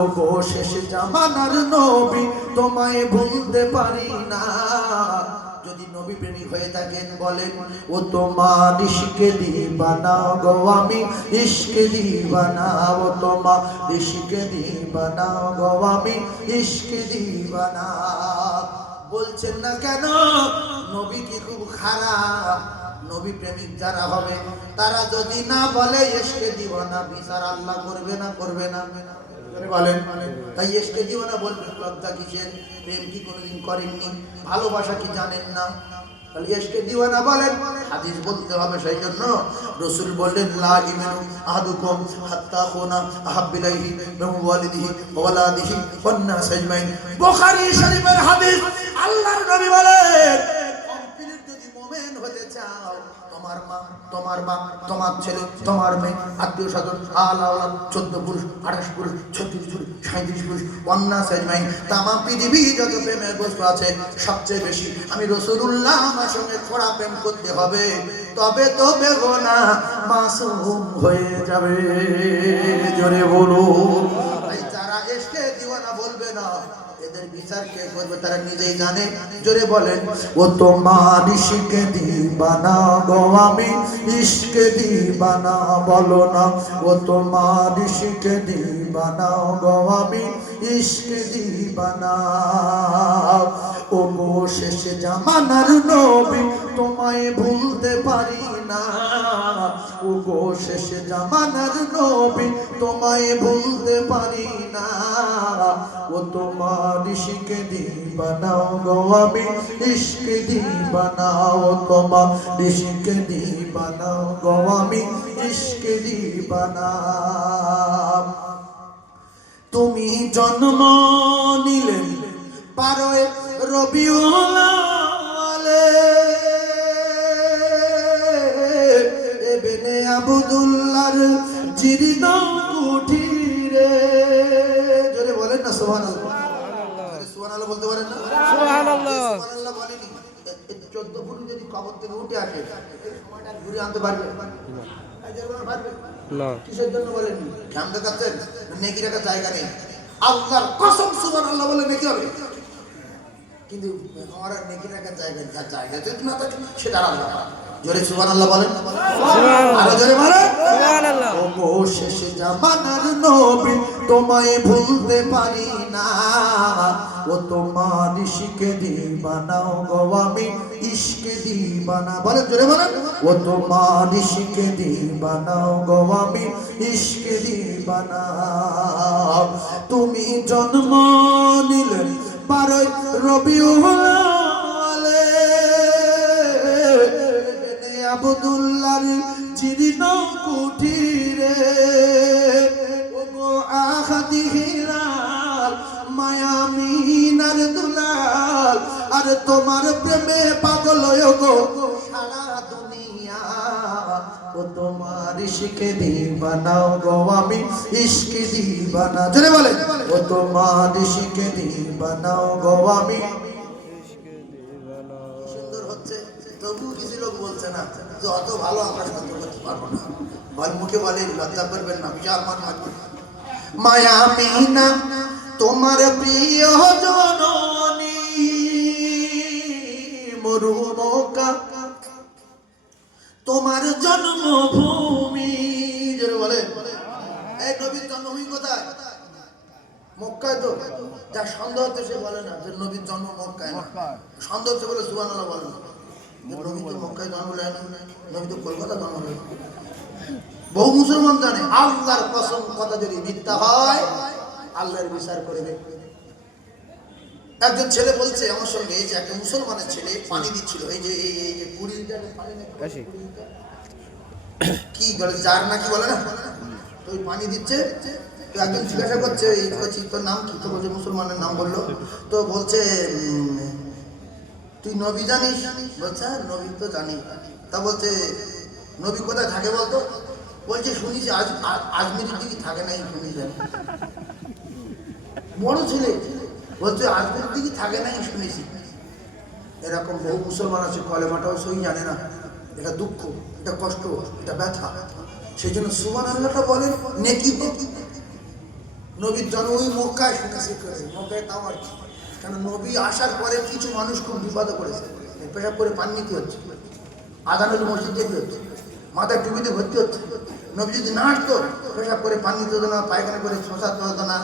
শেষ জামানার নবী তোমায় ভুলতে পারি না। যদি নবী প্রেমিক হয়ে থাকেন বলেন ও তোমার ইশকে দিবানা গো আমি ইশকে দিবানা, ও তোমার ইশকে দিবানা গো আমি ইশকে দিবানা। বলছেন না কেন? নবী কি খুব খারাপ? নবী প্রেমিক যারা হবে তারা যদি না বলে ইশকে দিবানা, বিচার আল্লাহ করবে না? করবে না? বলেন। তাই ইশকে দিবানা বলবেন লজ্জা কিসের? প্রেম কি কোনোদিন করেননি? ভালোবাসা কি জানেন না? তাহলে ইশকে দিবানা বলেন, হাদিস বলতে হবে। সেই জন্য রাসূল বললেন লা ইমানু আহাদুকুম হাত্তা কুনা আহাব্বিলাইহি মিন ওয়ালিদিহি ওয়া ওয়ালাদিহি ওয়ান নাস আজমাইন। বুখারী শরীফের হাদিস। আল্লাহর নবী বলেন কমপ্লিট যদি মুমিন হতে চাও, তোমার মা, তোমার বাপ, তোমার ছেলে, তোমার মেয়ে, আত্মীয় স্বজন, আলাওলাদ, 14 পুরুষ, 28 পুরুষ, 36 পুরুষ, 37 পুরুষ, ওয়ান্না সাজমাইন, তামাম পৃথিবী যত প্রেমের বস্তু আছে সবচেয়ে বেশি আমি রাসূলুল্লাহ আমার সঙ্গে খোড়া প্রেম করতে হবে, তবে তো বেগুনা মাসুম হয়ে যাবে। জোরে বলুন। তাই যারা ইশকে দিওয়ানা বলবে না, এদের বিচার কে করবে? তারা নিজেই জানে। জোরে বলেন ও তোমার ইশকে দিবানা গো আমি ইশকে দিবানা, বলো না ও তোমার ইশকে দিবানা গো আমি ইশকে দিবানা। ও গো শেষ জামানার নবী তোমায় ভুলতে পারি না, ও গো শেষ জামানার নবী তোমায় ভুলতে পারি না, ও তোমার ইশকে দিবানা গো আমি ইশকে দিবানা, ও তোমার ইশকে দিবানা গো আমি ইশকে দিবানা। তুমি জন্ম নিলেন 12 রবিউল আউয়ালে, ইবনে আব্দুল্লাহর জীর্ণ কুঠিরে। জোরে বলেন না সুবহানাল্লাহ। সুবহানাল্লাহ বলতে পারেন না? সুবহানাল্লাহ। সুবহানাল্লাহ বলেনি। 14 ফুট যদি কবর থেকে উঠে আসে এই সময়টা ঘুরে আনতে পারবে না? কিসের জন্য বলেন? ধ্যান দেখাচ্ছেন, নেকি রাখার জায়গা নেই। আল্লাহর কসম সুবহানাল্লাহ বলে নেকি হবে, কিন্তু আমার নেকি রাখার জায়গা যদি না থাকে সেটা আল্লাহ। জোরে সুবহানাল্লাহ বলেন। আরো জোরে বলেন সুবহানাল্লাহ। ও গো শেষ জামানার নবী তোমায় ভুলতে পারি না, ও তোমার ইশকে দিবানা গো আমি ইশকে দিবানা, বলেন জোরে বলেন ও তোমার ইশকে দিবানা গো আমি ইশকে দিবানা। তুমি জন্ম নিলে 12 রবিউল আউয়ালে, ইবনে আব্দুল্লাহর জীর্ণ কুঠিরে, ও গো আহাদি হিলাল মায়ামিনার দুলাল, আর তোমার প্রেমে পাগল গো সারা দুনিয়া, ও তোমার ইশকে দিবানা গো আমি ইশকে দিবানা। জোরে বলেন ও তোমার ইশকে দিবানা গো আমি ইশকে দিবানা। সুন্দর হচ্ছে, তবু কিছু লোক বলছে না যে অত ভালো আমরা সহ্য করতে পারবো না। বল মুখে বলেন, লজ্জা করবেন না, বিশাল মান রাখবেন। মায়ামিনা তোমার প্রিয় জননী, মরুমক্কা তোমার জন্মভূমি। জোরে বলেন। এই নবীর জন্মভূমি কোথায়? মক্কায়। তো যা সন্দেহ হচ্ছে সে বলে না যে নবীর জন্ম মক্কায় না, সন্দেহ হচ্ছে বলে সুবহানাল্লাহ বলে না। নবী তো মক্কায় জন্ম নেয় না, নবী তো কলকাতা জন্ম নেয়। বহু মুসলমান জানে আল্লাহর কসম কথা যদি মিথ্যা হয় আল্লাহর বিচার করে দেবে। একজন ছেলে বলছে আমার সঙ্গে, এই যে একটা মুসলমানের ছেলে পানি দিচ্ছিল, এই যে 20 লিটার পানি কি বলে যার নাকি বলে না, তো ওই পানি দিচ্ছে। তো একজন জিজ্ঞাসা করছে তোর নাম কি? তো বলছে মুসলমানের নাম বললো। তো বলছে তুই নবী জানিস? বলছে নবী তো জানি। তা বলছে নবী কোথায় থাকে বলতো? বলছে শুনিস আজমিরের দিকে থাকে নাই, শুনিস। বড় ছেলে বলছে আজমিরের দিকে থাকে নাই শুনেছি। এরকম বহু মুসলমান আছে কলেমাটাও সই জানে না। এটা দুঃখ, এটা কষ্ট, এটা ব্যথা। সেই জন্য সুবহানাল্লাহটা বলেন নেকি। নবীর জন্ম ওই মক্কায় শুনেছি করে, মক্কায় তাও আর কি। কারণ নবী আসার পরে কিছু মানুষ খুব বিপদে পড়েছে, পেশাব করে পানি নিতে হচ্ছে, আদানুল মসজিদ যেতে হচ্ছে, মাথায় টুপিতে ভর্তি হচ্ছে। নবী যদি না আসতো, পেশাব করে পানি নিতে হতো না, পায়খানা করে শোষাতে হতো না,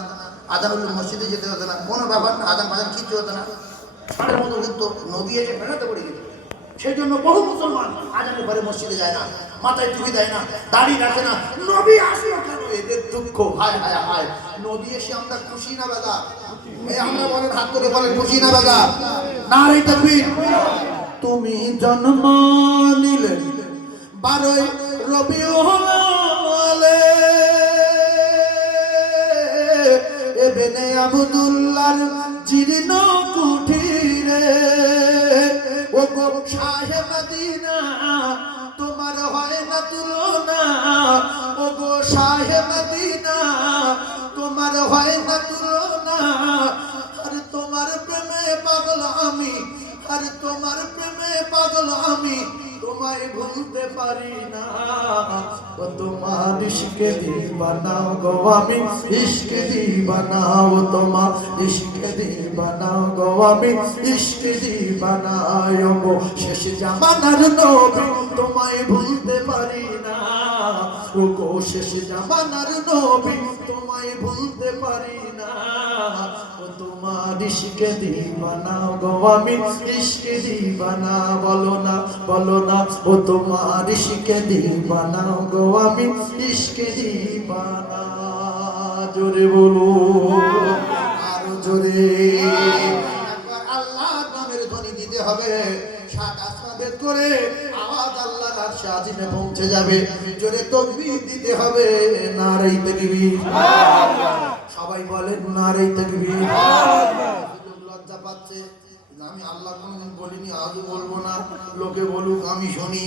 আদানুল মসজিদে যেতে হতো না, কোনো ব্যাপার না, আদান বাদান কিচ্ছু হতো না। সারের মতো কিন্তু নবী এসে বেড়াতে পড়ে গেছে। সেই জন্য বহু মুসলমান আজানের পরে মসজিদে যায় না, মাথায় টুপি দেয় না, দাড়ি রাখে না। নবী আসলো কেন, এদের দুঃখ। হায় হায় হায়, নবী এসে আমরা খুশি না বেদা? এই আমরা বলেন, হাত করে বলেন খুশি না বেদা? নারে তাকবীর। তুমি জন্ম নিলে 12ই রবিউল আউয়ালে, ইবনে আব্দুল্লাহর জীর্ণ কুঠিরে। ও গো শাহে মদিনা, তোমার হয় না তুলনা। ও গো শাহে মদিনা, তোমার হয় না তুলনা। আরে তোমার প্রেমে পাগল আমি, আরে তোমার প্রেমে পাগল আমি, তোমায় ভুলতে পারি না। ও তোমার ইশকে দিবানা গো আমি, ইশকে দিবানা। ও তোমার ইশকে দিবানা গো আমি, ইশকে দিবানা। ও গো শেষ জামানার নবী, তোমায় ভুলতে পারি না। ও গো শেষ জামানার নবী, তোমায় ভুলতে পারি না। ও তোমার ইশকে দিবানা গো আমি, ইশকে দিবানা। বলো না, বলো না, ও তোমার ইশকে দিবানা গো আমি, ইশকে দিবানা। জোরে বলো, আরো জোরে। একবার আল্লাহর নামের ধ্বনি দিতে হবে, সাত আসমান ভেদ করে আওয়াজ আল্লাহর আরশে আজিমে পৌঁছে যাবে। জোরে তাকবীর দিতে হবে, নারে তাকবীর। সবাই বলেন নারে তাকবীর। লজ্জা পাচ্ছে, আমি আল্লাহ কোনদিন বলিনি, আজও বলবো না। লোকে বলুক, আমি শুনি।